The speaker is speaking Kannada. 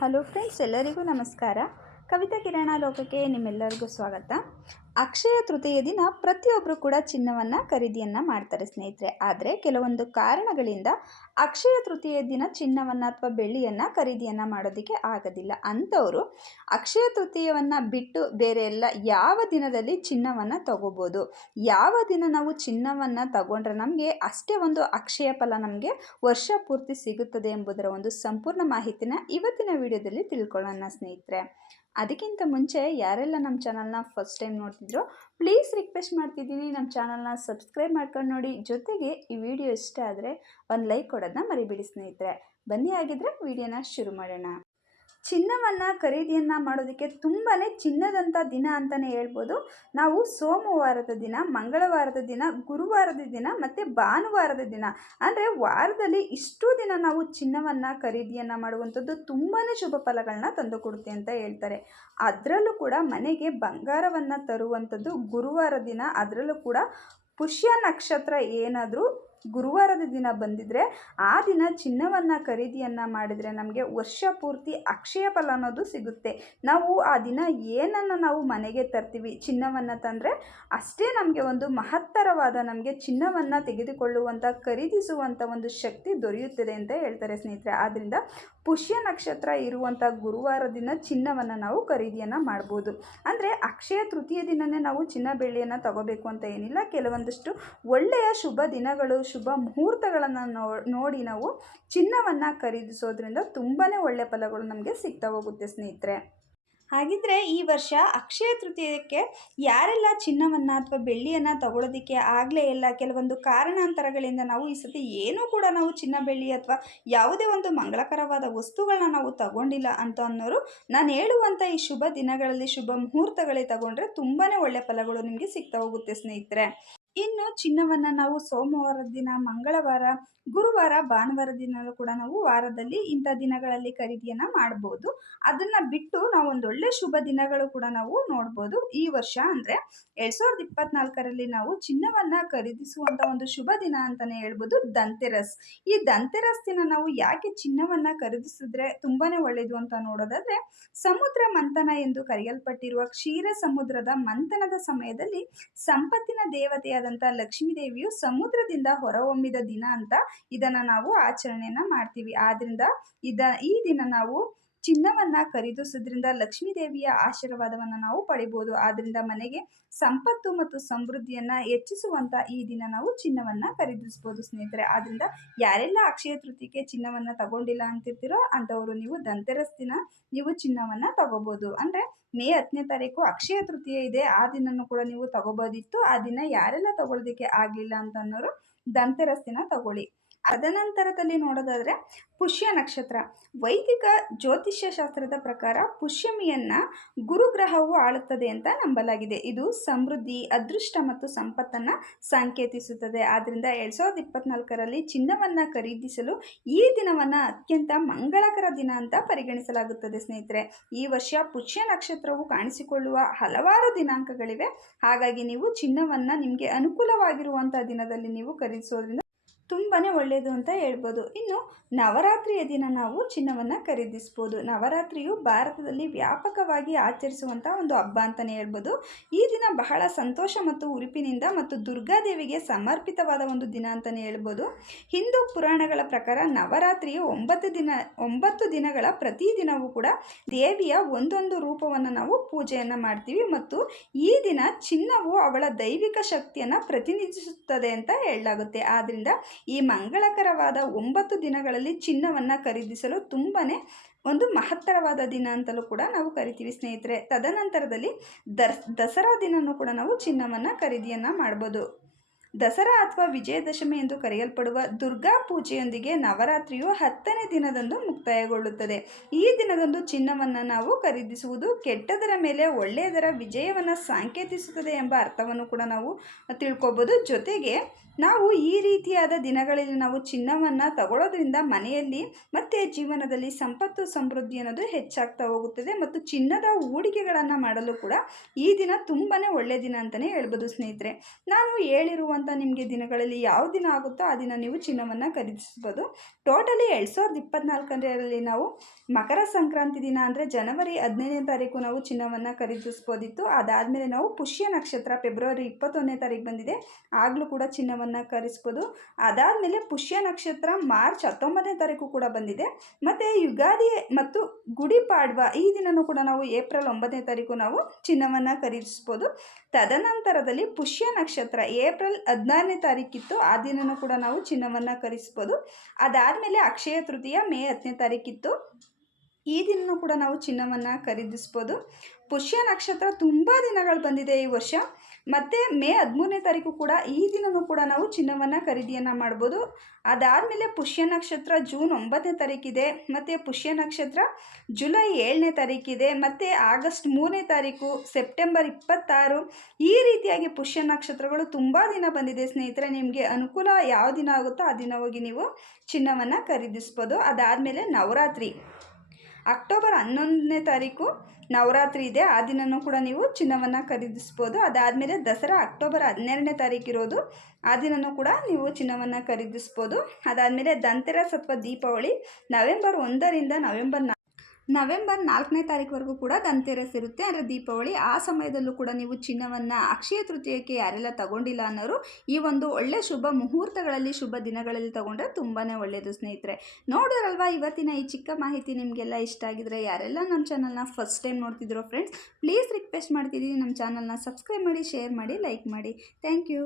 ಹಲೋ ಫ್ರೆಂಡ್ಸ್, ಎಲ್ಲರಿಗೂ ನಮಸ್ಕಾರ. ಕವಿತಾ ಕಿರಣ ಲೋಕಕ್ಕೆ ನಿಮ್ಮೆಲ್ಲರಿಗೂ ಸ್ವಾಗತ. ಅಕ್ಷಯ ತೃತೀಯ ದಿನ ಪ್ರತಿಯೊಬ್ಬರು ಕೂಡ ಚಿನ್ನವನ್ನು ಖರೀದಿಯನ್ನು ಮಾಡ್ತಾರೆ ಸ್ನೇಹಿತರೆ. ಆದರೆ ಕೆಲವೊಂದು ಕಾರಣಗಳಿಂದ ಅಕ್ಷಯ ತೃತೀಯ ದಿನ ಚಿನ್ನವನ್ನು ಅಥವಾ ಬೆಳ್ಳಿಯನ್ನು ಖರೀದಿಯನ್ನು ಮಾಡೋದಕ್ಕೆ ಆಗೋದಿಲ್ಲ. ಅಂಥವರು ಅಕ್ಷಯ ತೃತೀಯವನ್ನು ಬಿಟ್ಟು ಬೇರೆ ಎಲ್ಲ ಯಾವ ದಿನದಲ್ಲಿ ಚಿನ್ನವನ್ನು ತಗೋಬೋದು, ಯಾವ ದಿನ ನಾವು ಚಿನ್ನವನ್ನು ತಗೊಂಡ್ರೆ ನಮಗೆ ಅಷ್ಟೇ ಒಂದು ಅಕ್ಷಯ ಫಲ ನಮಗೆ ವರ್ಷ ಪೂರ್ತಿ ಸಿಗುತ್ತದೆ ಎಂಬುದರ ಒಂದು ಸಂಪೂರ್ಣ ಮಾಹಿತಿನ ಇವತ್ತಿನ ವಿಡಿಯೋದಲ್ಲಿ ತಿಳ್ಕೊಳ್ಳೋಣ ಸ್ನೇಹಿತರೆ. ಅದಕ್ಕಿಂತ ಮುಂಚೆ ಯಾರೆಲ್ಲ ನಮ್ಮ ಚಾನಲ್ನ ಫಸ್ಟ್ ಟೈಮ್ ನೋಡ್ತಿದ್ರು ಪ್ಲೀಸ್ ರಿಕ್ವೆಸ್ಟ್ ಮಾಡ್ತಿದ್ದೀನಿ, ನಮ್ಮ ಚಾನಲ್ನ ಸಬ್ಸ್ಕ್ರೈಬ್ ಮಾಡ್ಕೊಂಡು ನೋಡಿ. ಜೊತೆಗೆ ಈ ವಿಡಿಯೋ ಇಷ್ಟ ಆದರೆ ಒಂದು ಲೈಕ್ ಕೊಡೋದನ್ನ ಮರಿಬೇಡಿ ಸ್ನೇಹಿತರೆ. ಬನ್ನಿ ಆಗಿದ್ರೆ ವಿಡಿಯೋನ ಶುರು ಮಾಡೋಣ. ಚಿನ್ನವನ್ನು ಖರೀದಿಯನ್ನು ಮಾಡೋದಕ್ಕೆ ತುಂಬಾ ಚಿನ್ನದಂಥ ದಿನ ಅಂತಲೇ ಹೇಳ್ಬೋದು. ನಾವು ಸೋಮವಾರದ ದಿನ, ಮಂಗಳವಾರದ ದಿನ, ಗುರುವಾರದ ದಿನ ಮತ್ತು ಭಾನುವಾರದ ದಿನ ಅಂದರೆ ವಾರದಲ್ಲಿ ಇಷ್ಟು ದಿನ ನಾವು ಚಿನ್ನವನ್ನು ಖರೀದಿಯನ್ನು ಮಾಡುವಂಥದ್ದು ತುಂಬಾ ಶುಭ ಫಲಗಳನ್ನ ತಂದುಕೊಡುತ್ತೆ ಅಂತ ಹೇಳ್ತಾರೆ. ಅದರಲ್ಲೂ ಕೂಡ ಮನೆಗೆ ಬಂಗಾರವನ್ನು ತರುವಂಥದ್ದು ಗುರುವಾರ ದಿನ, ಅದರಲ್ಲೂ ಕೂಡ ಪುಷ್ಯ ನಕ್ಷತ್ರ ಏನಾದರೂ ಗುರುವಾರದ ದಿನ ಬಂದಿದ್ದರೆ ಆ ದಿನ ಚಿನ್ನವನ್ನು ಖರೀದಿಯನ್ನು ಮಾಡಿದರೆ ನಮಗೆ ವರ್ಷ ಪೂರ್ತಿ ಅಕ್ಷಯ ಫಲ ಅನ್ನೋದು ಸಿಗುತ್ತೆ. ನಾವು ಆ ದಿನ ಏನನ್ನು ನಾವು ಮನೆಗೆ ತರ್ತೀವಿ, ಚಿನ್ನವನ್ನು ತಂದರೆ ಅಷ್ಟೇ ನಮಗೆ ಒಂದು ಮಹತ್ತರವಾದ ನಮಗೆ ಚಿನ್ನವನ್ನು ತೆಗೆದುಕೊಳ್ಳುವಂಥ ಖರೀದಿಸುವಂಥ ಒಂದು ಶಕ್ತಿ ದೊರೆಯುತ್ತದೆ ಅಂತ ಹೇಳ್ತಾರೆ ಸ್ನೇಹಿತರೆ. ಆದ್ದರಿಂದ ಪುಷ್ಯ ನಕ್ಷತ್ರ ಇರುವಂಥ ಗುರುವಾರ ದಿನ ಚಿನ್ನವನ್ನು ನಾವು ಖರೀದಿಯನ್ನು ಮಾಡ್ಬೋದು. ಅಂದರೆ ಅಕ್ಷಯ ತೃತೀಯ ದಿನವೇ ನಾವು ಚಿನ್ನ ಬೆಳ್ಳಿಯನ್ನು ತಗೋಬೇಕು ಅಂತ ಏನಿಲ್ಲ. ಕೆಲವೊಂದಷ್ಟು ಒಳ್ಳೆಯ ಶುಭ ದಿನಗಳು, ಶುಭ ಮುಹೂರ್ತಗಳನ್ನು ನೋಡಿ ನಾವು ಚಿನ್ನವನ್ನು ಖರೀದಿಸೋದ್ರಿಂದ ತುಂಬಾ ಒಳ್ಳೆಯ ಫಲಗಳು ನಮಗೆ ಸಿಗ್ತಾ ಹೋಗುತ್ತೆ ಸ್ನೇಹಿತರೆ. ಹಾಗಿದ್ರೆ ಈ ವರ್ಷ ಅಕ್ಷಯ ತೃತೀಯಕ್ಕೆ ಯಾರೆಲ್ಲ ಚಿನ್ನವನ್ನು ಅಥವಾ ಬೆಳ್ಳಿಯನ್ನು ತಗೊಳ್ಳೋದಕ್ಕೆ ಆಗಲೇ ಇಲ್ಲ, ಕೆಲವೊಂದು ಕಾರಣಾಂತರಗಳಿಂದ ನಾವು ಈ ಸತಿ ಏನೂ ಕೂಡ ನಾವು ಚಿನ್ನ ಬೆಳ್ಳಿ ಅಥವಾ ಯಾವುದೇ ಒಂದು ಮಂಗಳಕರವಾದ ವಸ್ತುಗಳನ್ನ ನಾವು ತಗೊಂಡಿಲ್ಲ ಅಂತ ಅನ್ನೋರು, ನಾನು ಹೇಳುವಂಥ ಈ ಶುಭ ದಿನಗಳಲ್ಲಿ, ಶುಭ ಮುಹೂರ್ತಗಳಲ್ಲಿ ತಗೊಂಡ್ರೆ ತುಂಬಾ ಒಳ್ಳೆಯ ಫಲಗಳು ನಿಮಗೆ ಸಿಗ್ತಾ ಹೋಗುತ್ತೆ ಸ್ನೇಹಿತರೆ. ಇನ್ನು ಚಿನ್ನವನ್ನು ನಾವು ಸೋಮವಾರದ ದಿನ, ಮಂಗಳವಾರ, ಗುರುವಾರ, ಭಾನುವಾರ ದಿನವೂ ಕೂಡ ನಾವು ವಾರದಲ್ಲಿ ಇಂಥ ದಿನಗಳಲ್ಲಿ ಖರೀದಿಯನ್ನು ಮಾಡ್ಬೋದು. ಅದನ್ನು ಬಿಟ್ಟು ನಾವು ಒಂದೊಳ್ಳೆ ಶುಭ ದಿನಗಳು ಕೂಡ ನಾವು ನೋಡ್ಬೋದು. ಈ ವರ್ಷ ಅಂದರೆ 2024ರಲ್ಲಿ ನಾವು ಚಿನ್ನವನ್ನು ಖರೀದಿಸುವಂಥ ಒಂದು ಶುಭ ದಿನ ಅಂತಲೇ ಹೇಳ್ಬೋದು, ಧನ್ತೆರಸ್. ಈ ಧನ್ತೆರಸ್ ದಿನ ನಾವು ಯಾಕೆ ಚಿನ್ನವನ್ನು ಖರೀದಿಸಿದ್ರೆ ತುಂಬಾ ಒಳ್ಳೆಯದು ಅಂತ ನೋಡೋದಾದರೆ, ಸಮುದ್ರ ಮಂಥನ ಎಂದು ಕರೆಯಲ್ಪಟ್ಟಿರುವ ಕ್ಷೀರ ಸಮುದ್ರದ ಮಂಥನದ ಸಮಯದಲ್ಲಿ ಸಂಪತ್ತಿನ ದೇವತೆಯಾದಂಥ ಲಕ್ಷ್ಮೀ ದೇವಿಯು ಸಮುದ್ರದಿಂದ ಹೊರಹೊಮ್ಮಿದ ದಿನ ಅಂತ ಇದನ್ನು ನಾವು ಆಚರಣೆಯನ್ನು ಮಾಡ್ತೀವಿ. ಆದ್ದರಿಂದ ಈ ದಿನ ನಾವು ಚಿನ್ನವನ್ನು ಖರೀದಿಸೋದ್ರಿಂದ ಲಕ್ಷ್ಮೀ ದೇವಿಯ ಆಶೀರ್ವಾದವನ್ನು ನಾವು ಪಡಿಬೋದು. ಆದ್ದರಿಂದ ಮನೆಗೆ ಸಂಪತ್ತು ಮತ್ತು ಸಮೃದ್ಧಿಯನ್ನು ಹೆಚ್ಚಿಸುವಂಥ ಈ ದಿನ ನಾವು ಚಿನ್ನವನ್ನು ಖರೀದಿಸ್ಬೋದು ಸ್ನೇಹಿತರೆ. ಆದ್ದರಿಂದ ಯಾರೆಲ್ಲ ಅಕ್ಷಯ ತೃತೀಯಕ್ಕೆ ಚಿನ್ನವನ್ನು ತಗೊಂಡಿಲ್ಲ ಅಂತಿರ್ತೀರೋ ಅಂಥವರು ನೀವು ಧನ್ತೆರಸ್ ದಿನ ನೀವು ಚಿನ್ನವನ್ನು ತಗೋಬೋದು. ಅಂದರೆ ಮೇ 10ನೇ ತಾರೀಕು ಅಕ್ಷಯ ತೃತೀಯ ಇದೆ, ಆ ದಿನನೂ ಕೂಡ ನೀವು ತಗೋಬೋದಿತ್ತು. ಆ ದಿನ ಯಾರೆಲ್ಲ ತಗೊಳ್ಳೋದಕ್ಕೆ ಆಗಲಿಲ್ಲ ಅಂತ ಅನ್ನೋರು ಧನ್ತೆರಸ್ ದಿನ ತಗೊಳ್ಳಿ. ಅದನಂತರದಲ್ಲಿ ನೋಡೋದಾದರೆ ಪುಷ್ಯ ನಕ್ಷತ್ರ. ವೈದಿಕ ಜ್ಯೋತಿಷ್ಯ ಶಾಸ್ತ್ರದ ಪ್ರಕಾರ ಪುಷ್ಯಮಿಯನ್ನು ಗುರುಗ್ರಹವು ಆಳುತ್ತದೆ ಅಂತ ನಂಬಲಾಗಿದೆ. ಇದು ಸಮೃದ್ಧಿ, ಅದೃಷ್ಟ ಮತ್ತು ಸಂಪತ್ತನ್ನು ಸಂಕೇತಿಸುತ್ತದೆ. ಆದ್ದರಿಂದ 2024ರಲ್ಲಿ ಚಿನ್ನವನ್ನು ಖರೀದಿಸಲು ಈ ದಿನವನ್ನು ಅತ್ಯಂತ ಮಂಗಳಕರ ದಿನ ಅಂತ ಪರಿಗಣಿಸಲಾಗುತ್ತದೆ ಸ್ನೇಹಿತರೆ. ಈ ವರ್ಷ ಪುಷ್ಯ ನಕ್ಷತ್ರವು ಕಾಣಿಸಿಕೊಳ್ಳುವ ಹಲವಾರು ದಿನಾಂಕಗಳಿವೆ. ಹಾಗಾಗಿ ನೀವು ಚಿನ್ನವನ್ನು ನಿಮಗೆ ಅನುಕೂಲವಾಗಿರುವಂಥ ದಿನದಲ್ಲಿ ನೀವು ಖರೀದಿಸೋದ್ರಿಂದ ತುಂಬಾ ಒಳ್ಳೆಯದು ಅಂತ ಹೇಳ್ಬೋದು. ಇನ್ನು ನವರಾತ್ರಿಯ ದಿನ ನಾವು ಚಿನ್ನವನ್ನು ಖರೀದಿಸ್ಬೋದು. ನವರಾತ್ರಿಯು ಭಾರತದಲ್ಲಿ ವ್ಯಾಪಕವಾಗಿ ಆಚರಿಸುವಂಥ ಒಂದು ಹಬ್ಬ ಅಂತಲೇ ಹೇಳ್ಬೋದು. ಈ ದಿನ ಬಹಳ ಸಂತೋಷ ಮತ್ತು ಉರುಪಿನಿಂದ ಮತ್ತು ದುರ್ಗಾದೇವಿಗೆ ಸಮರ್ಪಿತವಾದ ಒಂದು ದಿನ ಅಂತಲೇ ಹೇಳ್ಬೋದು. ಹಿಂದೂ ಪುರಾಣಗಳ ಪ್ರಕಾರ ನವರಾತ್ರಿಯು 9 ದಿನಗಳ ಪ್ರತಿದಿನವೂ ಕೂಡ ದೇವಿಯ ಒಂದೊಂದು ರೂಪವನ್ನು ನಾವು ಪೂಜೆಯನ್ನು ಮಾಡ್ತೀವಿ ಮತ್ತು ಈ ದಿನ ಚಿನ್ನವು ಅವಳ ದೈವಿಕ ಶಕ್ತಿಯನ್ನು ಪ್ರತಿನಿಧಿಸುತ್ತದೆ ಅಂತ ಹೇಳಲಾಗುತ್ತೆ. ಆದ್ದರಿಂದ ಈ ಮಂಗಳಕರವಾದ 9 ದಿನಗಳಲ್ಲಿ ಚಿನ್ನವನ್ನು ಖರೀದಿಸಲು ತುಂಬಾ ಒಂದು ಮಹತ್ತರವಾದ ದಿನ ಅಂತಲೂ ಕೂಡ ನಾವು ಕರಿತೀವಿ ಸ್ನೇಹಿತರೆ. ತದನಂತರದಲ್ಲಿ ದಸರಾ ದಿನವೂ ಕೂಡ ನಾವು ಚಿನ್ನವನ್ನು ಖರೀದಿಯನ್ನು ಮಾಡ್ಬೋದು. ದಸರಾ ಅಥವಾ ವಿಜಯದಶಮಿ ಎಂದು ಕರೆಯಲ್ಪಡುವ ದುರ್ಗಾ ಪೂಜೆಯೊಂದಿಗೆ ನವರಾತ್ರಿಯು 10ನೇ ದಿನದಂದು ಮುಕ್ತಾಯಗೊಳ್ಳುತ್ತದೆ. ಈ ದಿನದಂದು ಚಿನ್ನವನ್ನು ನಾವು ಖರೀದಿಸುವುದು ಕೆಟ್ಟದರ ಮೇಲೆ ಒಳ್ಳೆಯದರ ವಿಜಯವನ್ನು ಸಂಕೇತಿಸುತ್ತದೆ ಎಂಬ ಅರ್ಥವನ್ನು ಕೂಡ ನಾವು ತಿಳ್ಕೊಬೋದು. ಜೊತೆಗೆ ನಾವು ಈ ರೀತಿಯಾದ ದಿನಗಳಲ್ಲಿ ನಾವು ಚಿನ್ನವನ್ನು ತಗೊಳ್ಳೋದ್ರಿಂದ ಮನೆಯಲ್ಲಿ ಮತ್ತು ಜೀವನದಲ್ಲಿ ಸಂಪತ್ತು ಸಮೃದ್ಧಿ ಅನ್ನೋದು ಹೆಚ್ಚಾಗ್ತಾ ಹೋಗುತ್ತದೆ ಮತ್ತು ಚಿನ್ನದ ಹೂಡಿಕೆಗಳನ್ನು ಮಾಡಲು ಕೂಡ ಈ ದಿನ ತುಂಬಾ ಒಳ್ಳೆಯ ದಿನ ಅಂತಲೇ ಹೇಳ್ಬೋದು ಸ್ನೇಹಿತರೆ. ನಾನು ಹೇಳಿರುವಂಥ ಬರುವಂಥ ನಿಮಗೆ ದಿನಗಳಲ್ಲಿ ಯಾವ ದಿನ ಆಗುತ್ತೋ ಆ ದಿನ ನೀವು ಚಿನ್ನವನ್ನು ಖರೀದಿಸ್ಬೋದು. ಟೋಟಲಿ 2024ರಲ್ಲಿ ನಾವು ಮಕರ ಸಂಕ್ರಾಂತಿ ದಿನ ಅಂದರೆ ಜನವರಿ 15ನೇ ತಾರೀಕು ನಾವು ಚಿನ್ನವನ್ನು ಖರೀದಿಸ್ಬೋದಿತ್ತು. ಅದಾದಮೇಲೆ ನಾವು ಪುಷ್ಯ ನಕ್ಷತ್ರ ಫೆಬ್ರವರಿ 21ನೇ ತಾರೀಕು ಬಂದಿದೆ, ಆಗಲೂ ಕೂಡ ಚಿನ್ನವನ್ನು ಖರೀದಿಸ್ಬೋದು. ಅದಾದಮೇಲೆ ಪುಷ್ಯ ನಕ್ಷತ್ರ ಮಾರ್ಚ್ 19ನೇ ತಾರೀಕು ಕೂಡ ಬಂದಿದೆ. ಮತ್ತು ಯುಗಾದಿ ಮತ್ತು ಗುಡಿಪಾಡ್ವ ಈ ದಿನವೂ ಕೂಡ ನಾವು ಏಪ್ರಿಲ್ 9ನೇ ತಾರೀಕು ನಾವು ಚಿನ್ನವನ್ನು ಖರೀದಿಸ್ಬೋದು. ತದನಂತರದಲ್ಲಿ ಪುಷ್ಯ ನಕ್ಷತ್ರ ಏಪ್ರಿಲ್ 16ನೇ ತಾರೀಕಿತ್ತು, ಆ ದಿನವೂ ಕೂಡ ನಾವು ಚಿನ್ನವನ್ನು ಖರೀದಿಸ್ಬೋದು. ಅದಾದಮೇಲೆ ಅಕ್ಷಯ ತೃತೀಯ ಮೇ 10ನೇ ತಾರೀಕಿತ್ತು, ಈ ದಿನವೂ ಕೂಡ ನಾವು ಚಿನ್ನವನ್ನು ಖರೀದಿಸ್ಬೋದು. ಪುಷ್ಯ ನಕ್ಷತ್ರ ತುಂಬ ದಿನಗಳು ಬಂದಿದೆ ಈ ವರ್ಷ. ಮತ್ತು ಮೇ 13ನೇ ತಾರೀಕು ಕೂಡ ಈ ದಿನವೂ ಕೂಡ ನಾವು ಚಿನ್ನವನ್ನು ಖರೀದಿಯನ್ನು ಮಾಡ್ಬೋದು. ಅದಾದಮೇಲೆ ಪುಷ್ಯ ನಕ್ಷತ್ರ ಜೂನ್ 9ನೇ ತಾರೀಕಿದೆ, ಮತ್ತು ಪುಷ್ಯ ನಕ್ಷತ್ರ ಜುಲೈ 7ನೇ ತಾರೀಕಿದೆ, ಮತ್ತು ಆಗಸ್ಟ್ 3ನೇ ತಾರೀಕು, ಸೆಪ್ಟೆಂಬರ್ 26 ಈ ರೀತಿಯಾಗಿ ಪುಷ್ಯ ನಕ್ಷತ್ರಗಳು ತುಂಬ ದಿನ ಬಂದಿದೆ ಸ್ನೇಹಿತರೆ. ನಿಮಗೆ ಅನುಕೂಲ ಯಾವ ದಿನ ಆಗುತ್ತೋ ಆ ದಿನ ಹೋಗಿ ನೀವು ಚಿನ್ನವನ್ನು ಖರೀದಿಸ್ಬೋದು. ಅದಾದಮೇಲೆ ನವರಾತ್ರಿ ಅಕ್ಟೋಬರ್ 11ನೇ ತಾರೀಕು ನವರಾತ್ರಿ ಇದೆ, ಆ ದಿನವೂ ಕೂಡ ನೀವು ಚಿನ್ನವನ್ನು ಖರೀದಿಸ್ಬೋದು. ಅದಾದಮೇಲೆ ದಸರಾ ಅಕ್ಟೋಬರ್ 12ನೇ ತಾರೀಕು ಇರೋದು, ಆ ದಿನವೂ ಕೂಡ ನೀವು ಚಿನ್ನವನ್ನು ಖರೀದಿಸ್ಬೋದು. ಅದಾದಮೇಲೆ ಧನ್ತೆರಸ್ ಅಥವಾ ದೀಪಾವಳಿ ನವೆಂಬರ್ 1ರಿಂದ ನವೆಂಬರ್ 4ನೇ ತಾರೀಕುವರೆಗೂ ಕೂಡ ಧನ್ತೆರಸ್ ಇರುತ್ತೆ, ಅಂದರೆ ದೀಪಾವಳಿ. ಆ ಸಮಯದಲ್ಲೂ ಕೂಡ ನೀವು ಚಿನ್ನವನ್ನು ಅಕ್ಷಯ ತೃತೀಯಕ್ಕೆ ಯಾರೆಲ್ಲ ತಗೊಂಡಿಲ್ಲ ಅನ್ನೋರು ಈ ಒಂದು ಒಳ್ಳೆ ಶುಭ ಮುಹೂರ್ತಗಳಲ್ಲಿ ಶುಭ ದಿನಗಳಲ್ಲಿ ತಗೊಂಡ್ರೆ ತುಂಬಾ ಒಳ್ಳೆಯದು ಸ್ನೇಹಿತರೆ. ನೋಡಿದ್ರಲ್ವಾ ಇವತ್ತಿನ ಈ ಚಿಕ್ಕ ಮಾಹಿತಿ ನಿಮಗೆಲ್ಲ ಇಷ್ಟ ಆಗಿದ್ರೆ, ಯಾರೆಲ್ಲ ನಮ್ಮ ಚಾನಲ್ನ ಫಸ್ಟ್ ಟೈಮ್ ನೋಡ್ತಿದ್ರು ಫ್ರೆಂಡ್ಸ್, ಪ್ಲೀಸ್ ರಿಕ್ವೆಸ್ಟ್ ಮಾಡ್ತಿದ್ದೀನಿ, ನಮ್ಮ ಚಾನಲ್ನ ಸಬ್ಸ್ಕ್ರೈಬ್ ಮಾಡಿ, ಶೇರ್ ಮಾಡಿ, ಲೈಕ್ ಮಾಡಿ. Thank you.